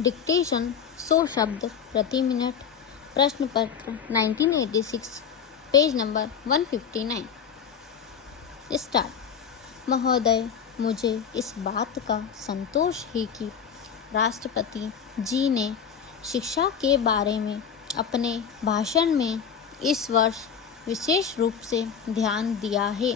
Dictation 100 शब्द प्रति minute. प्रश्न पत्र 1986 पेज नंबर 159। स्टार्ट। महोदय, मुझे इस बात का संतोष है कि राष्ट्रपति जी ने शिक्षा के बारे में अपने भाषण में इस वर्ष विशेष रूप से ध्यान दिया है।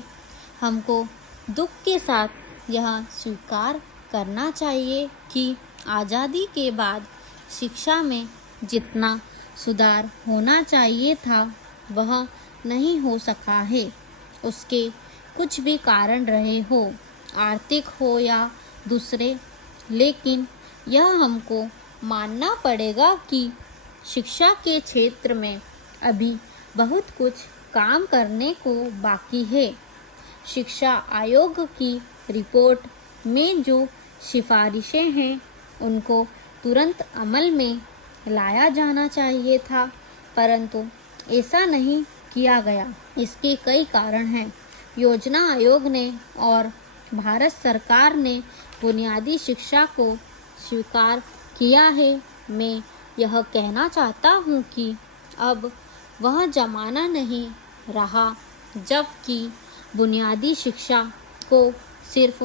हमको दुख के साथ यह स्वीकार करना चाहिए कि आज़ादी के बाद शिक्षा में जितना सुधार होना चाहिए था वह नहीं हो सका है। उसके कुछ भी कारण रहे हो, आर्थिक हो या दूसरे, लेकिन यह हमको मानना पड़ेगा कि शिक्षा के क्षेत्र में अभी बहुत कुछ काम करने को बाकी है। शिक्षा आयोग की रिपोर्ट में जो सिफारिशें हैं उनको तुरंत अमल में लाया जाना चाहिए था, परंतु ऐसा नहीं किया गया। इसके कई कारण हैं। योजना आयोग ने और भारत सरकार ने बुनियादी शिक्षा को स्वीकार किया है। मैं यह कहना चाहता हूँ कि अब वह ज़माना नहीं रहा जबकि बुनियादी शिक्षा को सिर्फ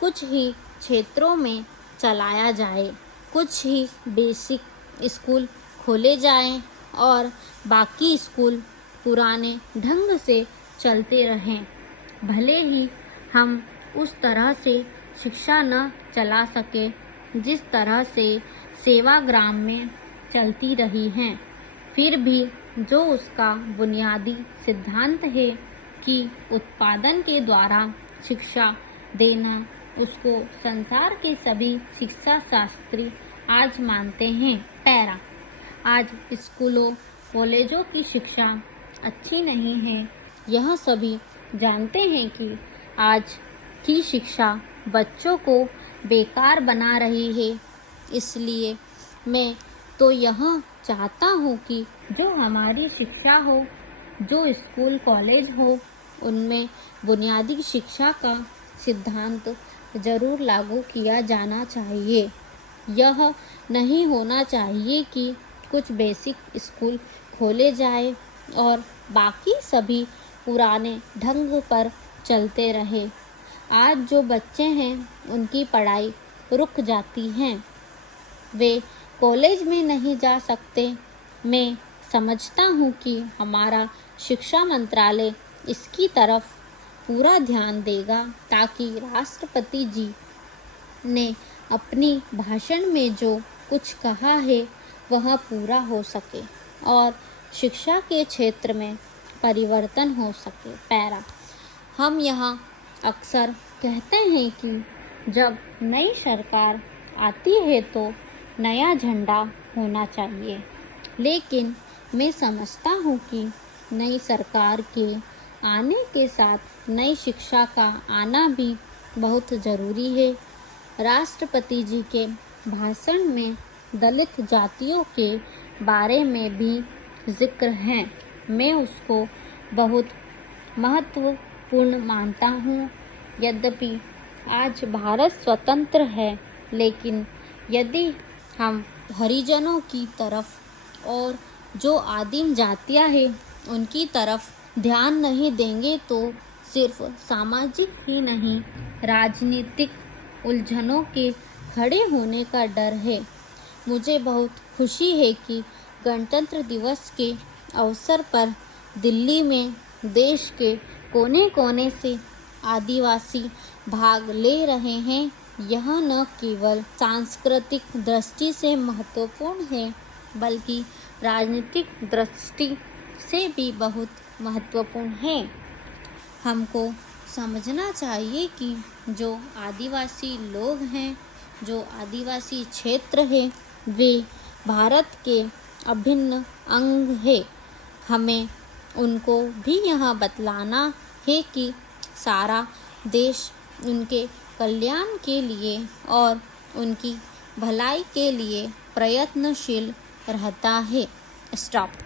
कुछ ही क्षेत्रों में चलाया जाए, कुछ ही बेसिक स्कूल खोले जाएं और बाकी स्कूल पुराने ढंग से चलते रहें। भले ही हम उस तरह से शिक्षा न चला सके जिस तरह से सेवाग्राम में चलती रही हैं, फिर भी जो उसका बुनियादी सिद्धांत है कि उत्पादन के द्वारा शिक्षा देना, उसको संसार के सभी शिक्षा शास्त्री आज मानते हैं। पैरा। आज स्कूलों कॉलेजों की शिक्षा अच्छी नहीं है। यह सभी जानते हैं कि आज की शिक्षा बच्चों को बेकार बना रही है। इसलिए मैं तो यह चाहता हूँ कि जो हमारी शिक्षा हो, जो स्कूल कॉलेज हो, उनमें बुनियादी शिक्षा का सिद्धांत ज़रूर लागू किया जाना चाहिए। यह नहीं होना चाहिए कि कुछ बेसिक स्कूल खोले जाए और बाकी सभी पुराने ढंग पर चलते रहे। आज जो बच्चे हैं उनकी पढ़ाई रुक जाती हैं, वे कॉलेज में नहीं जा सकते। मैं समझता हूँ कि हमारा शिक्षा मंत्रालय इसकी तरफ पूरा ध्यान देगा ताकि राष्ट्रपति जी ने अपनी भाषण में जो कुछ कहा है वह पूरा हो सके और शिक्षा के क्षेत्र में परिवर्तन हो सके। पैरा। हम यहाँ अक्सर कहते हैं कि जब नई सरकार आती है तो नया झंडा होना चाहिए, लेकिन मैं समझता हूँ कि नई सरकार के आने के साथ नई शिक्षा का आना भी बहुत ज़रूरी है। राष्ट्रपति जी के भाषण में दलित जातियों के बारे में भी जिक्र है। मैं उसको बहुत महत्वपूर्ण मानता हूँ। यद्यपि आज भारत स्वतंत्र है, लेकिन यदि हम हरिजनों की तरफ और जो आदिम जातियाँ हैं उनकी तरफ ध्यान नहीं देंगे तो सिर्फ सामाजिक ही नहीं, राजनीतिक उलझनों के खड़े होने का डर है। मुझे बहुत खुशी है कि गणतंत्र दिवस के अवसर पर दिल्ली में देश के कोने कोने से आदिवासी भाग ले रहे हैं। यह न केवल सांस्कृतिक दृष्टि से महत्वपूर्ण है बल्कि राजनीतिक दृष्टि से भी बहुत महत्वपूर्ण है। हमको समझना चाहिए कि जो आदिवासी लोग हैं, जो आदिवासी क्षेत्र है, वे भारत के अभिन्न अंग है। हमें उनको भी यह बतलाना है कि सारा देश उनके कल्याण के लिए और उनकी भलाई के लिए प्रयत्नशील रहता है। स्टॉप।